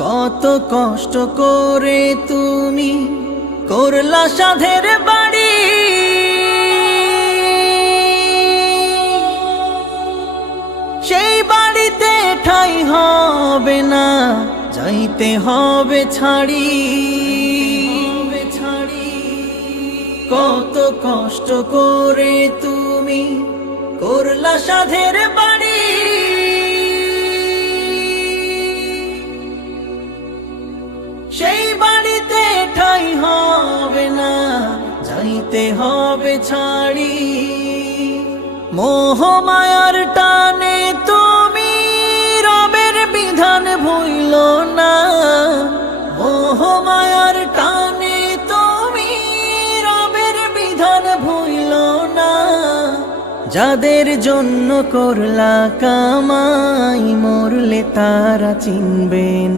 কত কষ্ট করে তুমি করলা সাধের বাড়ি, সেই বাড়িতে ঠাঁই হবে না, যাইতে হবে ছাড়ি। কত কষ্ট করে তুমি করলা সাধের বাড়ি, সেই বাড়িতে ঠাঁই হবে না, যাইতে হবে ছাড়ি। মোহ মায়ার টানে তুমি রবের বিধান ভুইল না, মোহ মায়ার টানে তুমি রবের বিধান ভুইল না। যাদের জন্য করলা কামাই, মরলে তারা চিনবেন।